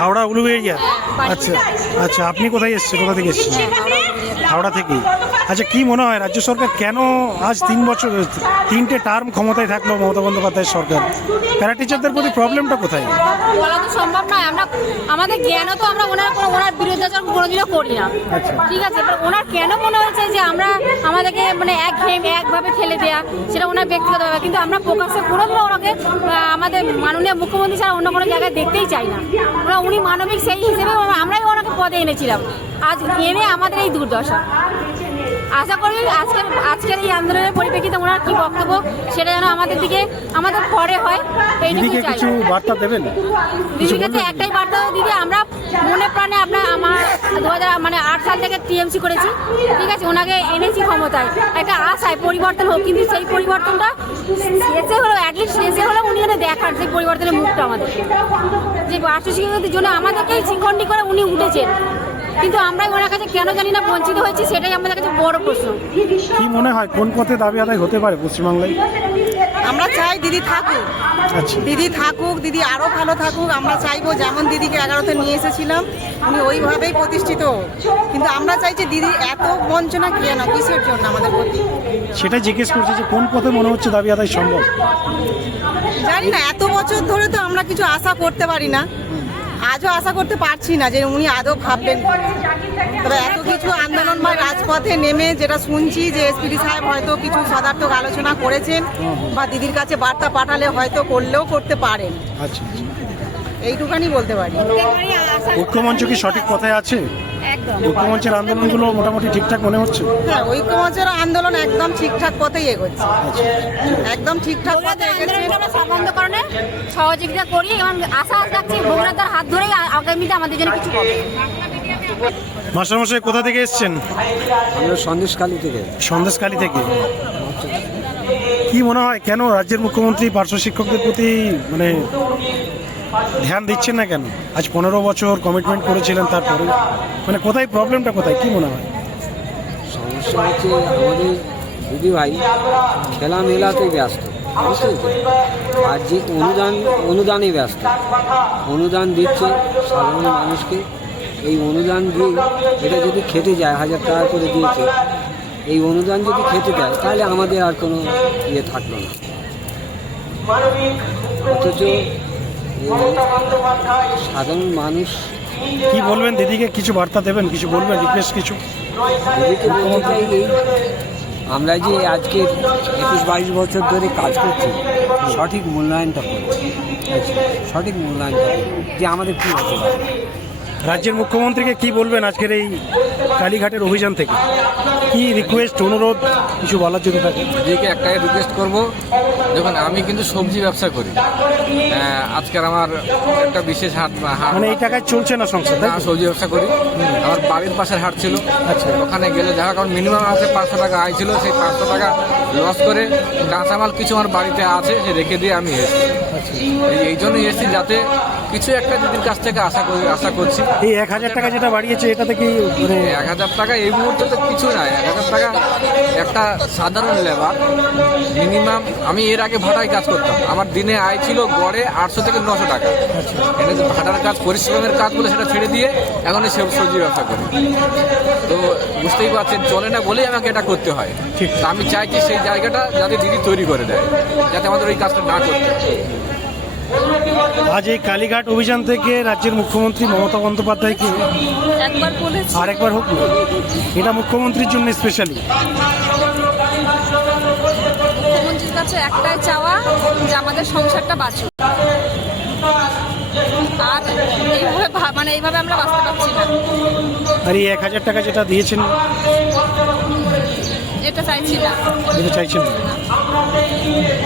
হাওড়া উলুবেড়িয়া। আচ্ছা আচ্ছা, আপনি কোথায় এসছেন, কোথা থেকে এসছেন? হাওড়া থেকে। আচ্ছা, কি মনে হয় রাজ্য সরকার কেন আজ 3 বছর 3টে টার্ম ক্ষমতায় থাকলো মমতা বন্দ্যোপাধ্যায়ের সরকার, প্যারা টিচারদের প্রতি প্রবলেমটা কোথায়? বলা তো সম্ভব নয়। আমাদের জ্ঞানও তো আমরা ওনার বিরুদ্ধাচরণ কোনোদিনও করি না, ঠিক আছে। এবার ওনার কেন মনে হয়েছে যে আমাদেরকে মানে একভাবে ঠেলে দেওয়া, সেটা ওনার ব্যক্তিগত ব্যাপার। কিন্তু আমরা প্রকাশ্যে কোনোদিনও ওনাকে আমাদের মাননীয় মুখ্যমন্ত্রী ছাড়া অন্য কোনো জায়গায় দেখতেই চাই না। উনি মানবিক, সেই হিসেবে আমরাই ওনাকে পদে এনেছিলাম। আজ এনে আমাদের এই দুর্দশা। আশা করি আজকের এই আন্দোলনের পরিপ্রেক্ষিতে ওনার কি বক্তব্য সেটা যেন আমাদের পরে হয়, এইটুকু চাই। কিছু বার্তা দেবেন? দিদির কাছে একটাই বার্তা, দিদি আমরা মনে প্রাণে আমার 2008 সাল থেকে টিএমসি করেছি, ঠিক আছে। ওনাকে এনেছি ক্ষমতায় একটা আশায় পরিবর্তন হোক, কিন্তু সেই পরিবর্তনটা শেষে হলো, অ্যাটলিস্ট শেষে হলো উনি যেন দেখান সেই পরিবর্তনের মুখটা আমাদের, যে পার্শ্ব শিক্ষকদের জন্য আমাদেরকেই শিক্ষণটি করে উনি উঠেছেন, কিন্তু আমরাই ওনার কাছে কেন জানি না বঞ্চিত হয়েছি, সেটাই আমাদের কাছে বড় প্রশ্ন। কি মনে হয় কোন পথে দাবি আদায় হতে পারে পশ্চিমবাংলায়? আমরা চাই দিদি থাকুক, আচ্ছা, দিদি থাকুক, দিদি আরো ভালো থাকুক। আমরা চাইবো যেমন দিদিকে 11তে নিয়ে এসেছিলাম উনি ওইভাবেই প্রতিষ্ঠিত হোক। কিন্তু আমরা চাইছি দিদি এত বঞ্চনা কেন, কিসের জন্য আমাদের প্রতি, সেটা জিজ্ঞেস করছি যে কোন পথে মনে হচ্ছে দাবি আদায় সম্ভব? জানি না। এত বছর ধরে তো আমরা কিছু আশা করতে পারি না, আজও আশা করতে পারছি না যে উনি আদৌ ভাববেন। তবে এত কিছু আন্দোলন বা রাজপথে নেমে যেটা শুনছি যে এসপিডি সাহেব হয়তো কিছু সদার্থক আলোচনা করেছেন, বা দিদির কাছে বার্তা পাঠালে হয়তো করতে পারেন, আচ্ছা, এইটুখানি বলতে পারি। ঐক্যমঞ্চ কি সঠিক কথায় আছে? ঐক্যমঞ্চের আন্দোলনগুলো মোটামুটি ঠিকঠাক মনে হচ্ছে? হ্যাঁ, ঐক্যমঞ্চের আন্দোলন একদম ঠিকঠাক পথেই এগোচ্ছে, একদম ঠিকঠাক পথে এগোচ্ছে। বন্ধকরণে সহযোগিতা করি এবং আশা রাখছি ভোগরাদার হাত ধরেই আগামীতে আমাদের জন্য কিছু হবে। মাস্টারমশাই কোথা থেকে এসছেন? আমরা সন্দেশখালী থেকে। সন্দেশখালী থেকে। কি মনে হয় কেন রাজ্যের মুখ্যমন্ত্রী পার্শ্ব শিক্ষকদের প্রতি মানে ধ্যান দিচ্ছেন না কেন? আজ 15 বছর কমিটমেন্ট করেছিলেন, তারপরে মানে কোথায় প্রবলেমটা, কোথায় কি মনে হয়? সমস্যা হচ্ছে আমাদের দিদিভাই খেলামেলাতেই ব্যস্ত, বুঝতে পেরেছেন? আর যে অনুদানে ব্যস্ত, অনুদান দিচ্ছে সাধারণ মানুষকে। এই অনুদান দিয়ে এটা যদি খেতে যায়, 1000 টাকা করে দিয়েছে, এই অনুদান যদি খেতে যায় তাহলে আমাদের আর কোনো ইয়ে থাকলো না। অথচ সাধারণ মানুষ কি বলবেন? দিদিকে কিছু বার্তা দেবেন, কিছু বলবেন, রিকোয়েস্ট কিছু? দিদিকে বলতে চাই এই আমরা যে আজকে 21-22 বছর ধরে কাজ করছি, সঠিক মূল্যায়নটা করছি, সঠিক মূল্যায়নটা যে আমাদের কী হতে পারে। রাজ্যের মুখ্যমন্ত্রীকে কি বলবেন আজকের এই কালীঘাটের অভিযান থেকে? কি রিকোয়েস্ট, অনুরোধ কিছু বলার যদি থাকে? দিদিকে একটাই রিকোয়েস্ট করব, দেখুন আমি কিন্তু সবজি ব্যবসা করি। আজকের আমার একটা বিশেষ হাট, মানে এই টাকায় চলছে না সংসার? সবজি ব্যবসা করি। আমার বাড়ির পাশের হাট ছিল, আচ্ছা, ওখানে গেলে দেখা কারণ মিনিমাম আছে 500 টাকা আয় ছিল, সেই 500 টাকা লস করে কাঁচামাল কিছু আমার বাড়িতে আছে সে রেখে দিয়ে আমি এসেছি। এই জন্যই এসেছি যাতে কিছু একটা দিদির কাছ থেকে আশা করছি। এই 1000 টাকা যেটা বাড়িয়েছে এটাতে কি মানে 1000 টাকা এই মুহূর্তে তো কিছু নাই। 1000 টাকা একটা সাধারণ লেবার মিনিমাম, আমি এর আগে ভাড়ায় কাজ করতাম, আমার দিনে আয় ছিল গড়ে 800 থেকে 900 টাকা। এটা যে ভাড়ার কাজ, পরিশ্রমের কাজ বলে সেটা ছেড়ে দিয়ে এখন এই সবজি ব্যবসা করি। তো বুঝতেই পারছেন চলে না বলেই আমাকে এটা করতে হয়। তা আমি চাইছি সেই জায়গাটা যাতে দিদি তৈরি করে দেয়, যাতে আমাদের ওই কাজটা না করতে হয়। আজ এই কালীঘাট অভিযান থেকে রাজ্যের মুখ্যমন্ত্রী মমতা বন্দ্যোপাধ্যায়কে আরেকবার হোক, এটা মুখ্যমন্ত্রীর জন্য স্পেশালি। মুখ্যমন্ত্রীর কাছে একটাই চাওয়া যে আমাদের সংসারটা বাঁচুক, আর এইভাবে আমরা বাঁচতে পারছি না। আর এই 1000 টাকা যেটা দিয়েছেন এটা চাইছি না, এটা চাইছেন না।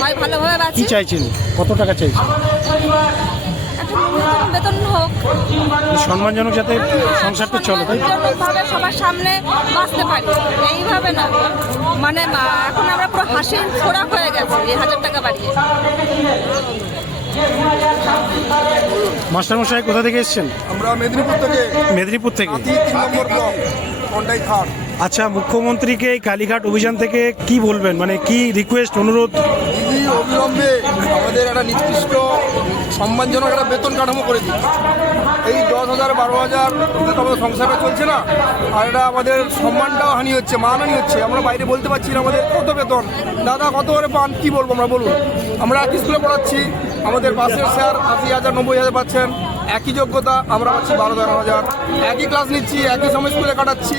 হয় ভালোভাবে বাঁচি। কি চাইছেন? কত টাকা চাইছেন? একটা ন্যূনতম বেতন হোক, সম্মানজনক যাতে সংসারটা চলে, তাই ভাবে সবার সামনে বাঁচতে পারি, এইভাবে না। মানে এখন আমরা পুরো হাসির খোরাক হয়ে গেছে এই 1000 টাকা বাড়িয়ে। মাস্টারমশাই কোথা থেকে এসেছেন? আমরা মেদিনীপুর থেকে। মেদিনীপুর থেকে। 3 নম্বর ব্লক, কন্ডাই থার্ড। আচ্ছা, মুখ্যমন্ত্রীকে এই কালীঘাট অভিযান থেকে কি বলবেন, মানে কি রিকোয়েস্ট, অনুরোধ? দিদি অবিলম্বে আমাদের একটা নির্দিষ্ট সম্মানজনক একটা বেতন কাঠামো করে দিচ্ছে। এই 10,000 কিন্তু আমাদের সংসারটা চলছে না, আর এটা আমাদের সম্মানটাও হানি হচ্ছে, মানহানি হচ্ছে। আমরা বাইরে বলতে পারছি না আমাদের কত বেতন, দাদা কত করে পান, কি বলবো আমরা, বলুন। আমরা একই স্কুলে পড়াচ্ছি, আমাদের বাসের স্যার 80,000 90,000 পাচ্ছেন, একই যোগ্যতা আমরা পাচ্ছি 12-13,000, একই ক্লাস নিচ্ছি, একই সময় স্কুলে কাটাচ্ছি,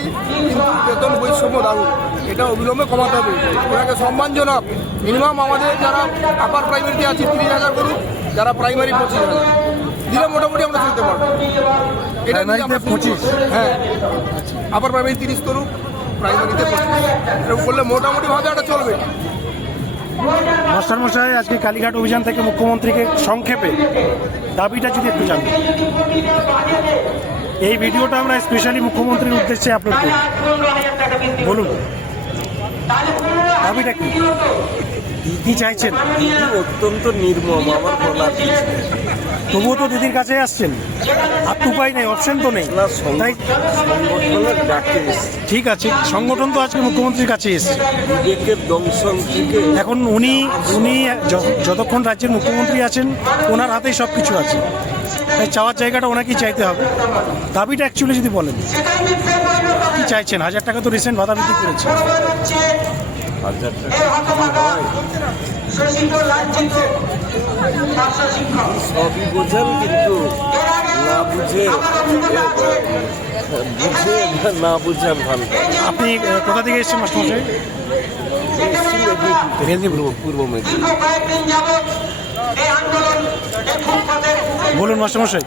কিন্তু বেতন বৈষম্য দারুণ। এটা অবিলম্বে কমাতে হবে, ওনাকে সম্মানজনক মিনিমাম আমাদের যারা আপার প্রাইমারিতে আছে 30,000 করুক, যারা প্রাইমারি 25,000 দিলে মোটামুটি আমরা চলতে পারবো। এটা নিয়ে আমরা 25? হ্যাঁ, আপার প্রাইমারি 30 করুক, প্রাইমারিতে 25, এরকম করলে মোটামুটিভাবে এটা চলবে। মাস্টারমশাই, আজকে কালীঘাট অভিযান থেকে মুখ্যমন্ত্রীকে সংক্ষেপে দাবিটা যদি একটু জানি। এই ভিডিওটা আমরা স্পেশালি মুখ্যমন্ত্রীর উদ্দেশ্যে আপলোড করি, বলুন দাবিটা কি, কি চাইছেন? অত্যন্ত নির্মম, আমার বলার কিছু নেই। তবুও তো দিদির কাছে আসছেন, আর তো উপায় নেই, অপশন তো নেই, না, তাই সংগঠনের ডাকে এসেছে। ঠিক আছে, সংগঠন তো আজকে মুখ্যমন্ত্রীর কাছে এসছে। বিবেকের দংশন থেকে এখন উনি যতক্ষণ রাজ্যের মুখ্যমন্ত্রী আছেন ওনার হাতেই সব কিছু আছে, তাই চাওয়ার জায়গাটা ওনাকেই চাইতে হবে। দাবিটা অ্যাকচুয়ালি যদি বলেন কি চাইছেন? 1,000 টাকা তো রিসেন্ট ভাতা বৃদ্ধি করেছে। 1,000 টাকা হয়, সবই বোঝেন, কিন্তু না বুঝে না বুঝেন ভালো। আপনি কোথা থেকে এসেছেন মাস্টারমশাই? মেদিনীপুর। পূর্ব মেদিনীপুর। বলুন মাস্টারমশাই,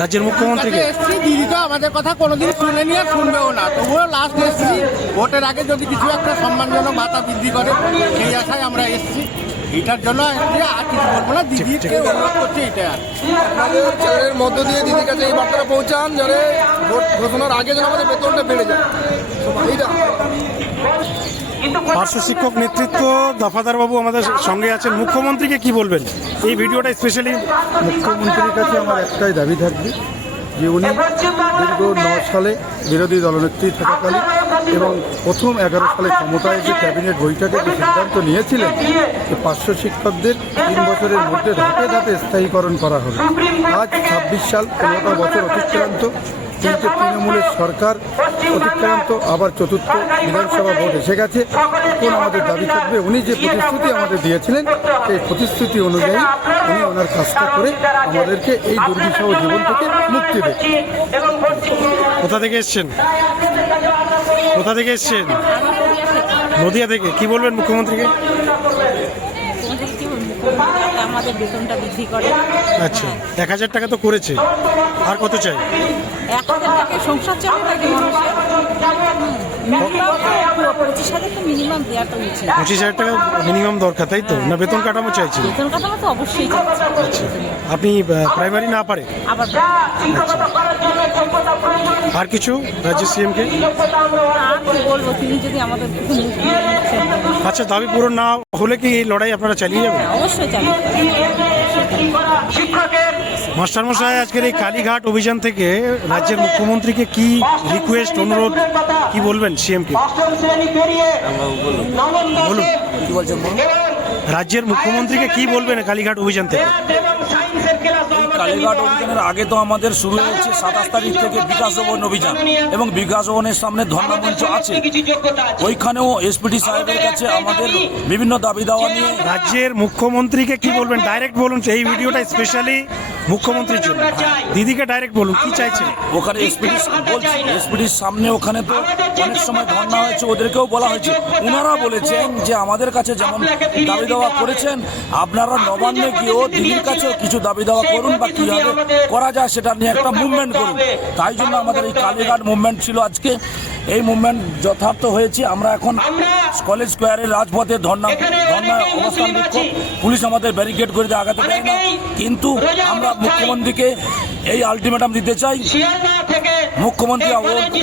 রাজ্যের মুখ্যমন্ত্রীকে এসছি, দিদি তো আমাদের কথা কোনোদিন শুনেনি আর শুনবেও না, তবুও লাস্ট এসছি ভোটের আগে যদি কিছু একটা সম্মানজনক ভাতা বৃদ্ধি করে সেই আশায় আমরা এসছি। এটার জন্য এসছি, আর কিছু বলবো না, দিদিকে অনুরোধ করছি এটা। আপনাদের চ্যানেলের মধ্য দিয়ে দিদির কাছে এই বার্তাটা পৌঁছান, যাতে ভোট ঘোষণার আগে যেন আমাদের বেতনটা বেড়ে যায়, এইটা। পার্শ্ব শিক্ষক নেতৃত্ব দফাদার বাবু আমাদের সঙ্গে আছেন। মুখ্যমন্ত্রীকে কি বলবেন? এই ভিডিওটা স্পেশালি মুখ্যমন্ত্রীর কাছে আমার একটাই দাবি থাকবে যে উনি দীর্ঘ 9 সালে বিরোধী দলনেত্রী থাকাকালীন এবং প্রথম 11 সালে ক্ষমতায় যে ক্যাবিনেট বৈঠকে যে সিদ্ধান্ত নিয়েছিলেন যে পার্শ্ব শিক্ষকদের 3 বছরের মধ্যে ধাপে ধাপে স্থায়ীকরণ করা হবে। আজ 26 সাল, 15টা বছর অতিক্রান্ত, কিন্তু তৃণমূলের সরকার অতিক্রান্ত, আবার চতুর্থ বিধানসভা ভোট এসে গেছে। এখন আমাদের দাবি থাকবে উনি যে প্রতিশ্রুতি আমাদের দিয়েছিলেন সেই প্রতিশ্রুতি অনুযায়ী উনি ওনার কাজটা করে আমাদেরকে এই দুর্বিষহ জীবন থেকে মুক্তি দেন। কোথা থেকে এসছেন? কোথা থেকে এসছেন? নদিয়া থেকে। কি বলবেন মুখ্যমন্ত্রীকে? আমাদের বেতনটা বৃদ্ধি করে। আচ্ছা, 1,000 টাকা তো করেছে, আর কত চাই? 1,000 টাকায় সংসার চলে থাকে মানুষের। মিনিমাম 25,000 তো মিনিমাম দেওয়া তো উচিত। 25,000 টাকা মিনিমাম দরকার, তাই তো? না বেতন কাঠামো চাইছেন? বেতন কাঠামো তো অবশ্যই চাইছে। আচ্ছা, আপনি প্রাইমারি না পারে? আবার আর কিছু রাজ্যের সিএমকে? আর কি বলবো, তিনি যদি আমাদের আচ্ছা, দাবি পূরণ না হলে কি এই লড়াই আপনারা চালিয়ে যাবেন? অবশ্যই চালিয়ে মাস্টারমশাই, আজকের এই কালীঘাট অভিযান থেকে রাজ্যের মুখ্যমন্ত্রীকে কি রিকোয়েস্ট, অনুরোধ কি বলবেন সিএমকে? বলুন কি বলছেন? রাজ্যের মুখ্যমন্ত্রীকে কি বলবেন কালীঘাট অভিযান থেকে? কালীঘাট অভিযানের আগে তো আমাদের শুরু হচ্ছে 27 তারিখ থেকে বিকাশ ভবন অভিযান, এবং বিকাশ ভবনের সামনে ধর্ণা মঞ্চ আছে, ওইখানেও এসপিডি সাহেবের কাছে আমাদের বিভিন্ন দাবি দাওয়া নিয়ে। রাজ্যের মুখ্যমন্ত্রীকে কি বলবেন? ডাইরেক্ট বলুন, এই ভিডিওটা স্পেশালি মুখ্যমন্ত্রীর জন্য। দিদিকে ডাইরেক্ট বলুন কি চাইছেন। ওখানে এসপিডির সামনে ওখানে তো অনেক সময় ধর্ণা হয়েছে, ওদেরকেও বলা হয়েছে, ওনারা বলেছেন যে আমাদের কাছে যেমন দাবি দেওয়া করেছেন আপনারা নবান্নে গিয়েও দিদির কাছেও কিছু দাবি দেওয়া করুন, বা কীভাবে করা যায় সেটা নিয়ে একটা মুভমেন্ট করুন। তাই জন্য আমাদের এই কালীঘাট মুভমেন্ট ছিল আজকে। এই মুভমেন্ট যথার্থ হয়েছে। আমরা এখন কলেজ স্কোয়ারের রাজপথে ধর্নায় অবস্থান বিক্ষোভ, পুলিশ আমাদের ব্যারিকেড করে দিয়ে আগাতে দেয় না, কিন্তু আমরা মুখ্যমন্ত্রীকে এই আলটিমেটাম দিতে চাই। মুখ্যমন্ত্রী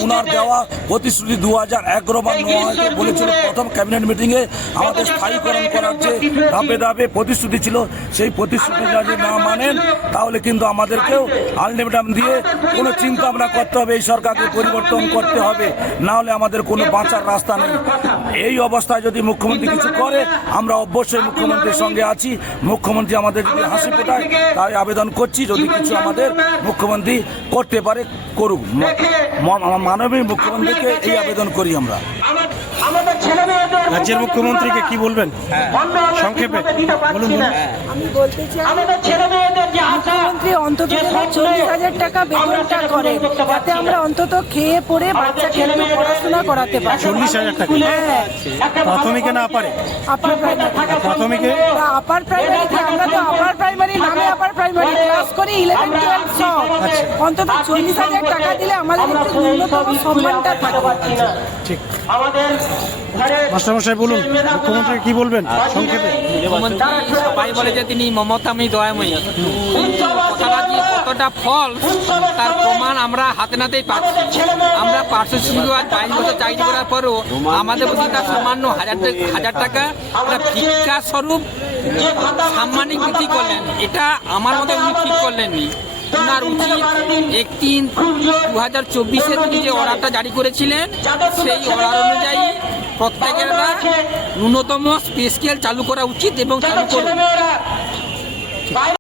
ওনার দেওয়া প্রতিশ্রুতি 2011 বা 2009 বলেছিল প্রথম ক্যাবিনেট মিটিংয়ে আমাদের স্থায়ীকরণ করার যে ধাপে ধাপে প্রতিশ্রুতি ছিল, সেই প্রতিশ্রুতি যদি না মানেন তাহলে কিন্তু আমাদেরকেও আলটিমেটাম দিয়ে কোনো চিন্তা ভাবনা করতে হবে, এই সরকারকে পরিবর্তন করতে হবে, না হলে আমাদের কোনো বাঁচার রাস্তা নেই। এই অবস্থায় যদি মুখ্যমন্ত্রী কিছু করে আমরা অবশ্যই মুখ্যমন্ত্রীর সঙ্গে আছি। মুখ্যমন্ত্রী আমাদের যদি হাসি ফোটায় তাই আবেদন করছি, যদি কিছু আমাদের মুখ্যমন্ত্রী করতে পারে করুক। মাননীয় মুখ্যমন্ত্রীকে এই আবেদন করি আমরা। রাজ্যের মুখ্যমন্ত্রীকে কি বলবেন সংক্ষেপে বলুন? আমি বলতে চাই মুখ্যমন্ত্রী অন্তত 40,000 টাকা বেতনটা করে, যাতে আমরা অন্তত খেয়ে পড়ে বাচ্চাকে একটু পড়াশোনা করাতে পারি। 40,000 টাকা হ্যাঁ, প্রাথমিকে না পারে? Upper primary. প্রাথমিকে আপার প্রাইমারি, আমরা তো আপার প্রাইমারি নামে আপার প্রাইমারি ক্লাস করি 11, 12 সব। অন্তত 40,000 টাকা দিলে আমাদের একটু ন্যূনতম সম্মানটা থাকে। ঠিক। মাস্টারমশাই বলুন, মুখ্যমন্ত্রী কি বলবেন সংক্ষেপে? মুখ্যমন্ত্রী সবাই বলে যে তিনি মমতাময়ী দয়াময়ী, কিন্তু কথাটা যে কতটা ফল তার প্রমাণ আমরা হাতে নাতেই পাচ্ছি। আমরা পার্শ্ব শিশু আজ 22 বছর চাকরি করার পরও আমাদের প্রতি তার সামান্য হাজার টাকা একটা ভিক্ষা স্বরূপ সাম্মানিক বৃদ্ধি করলেন। এটা আমার মতে উনি ঠিক করলেননি। ওনার উচিত 1/3/2024 তিনি যে অর্ডারটা জারি করেছিলেন সেই অর্ডার অনুযায়ী প্রত্যেকের ন্যূনতম পে স্কেল চালু করা উচিত এবং চালু করুন।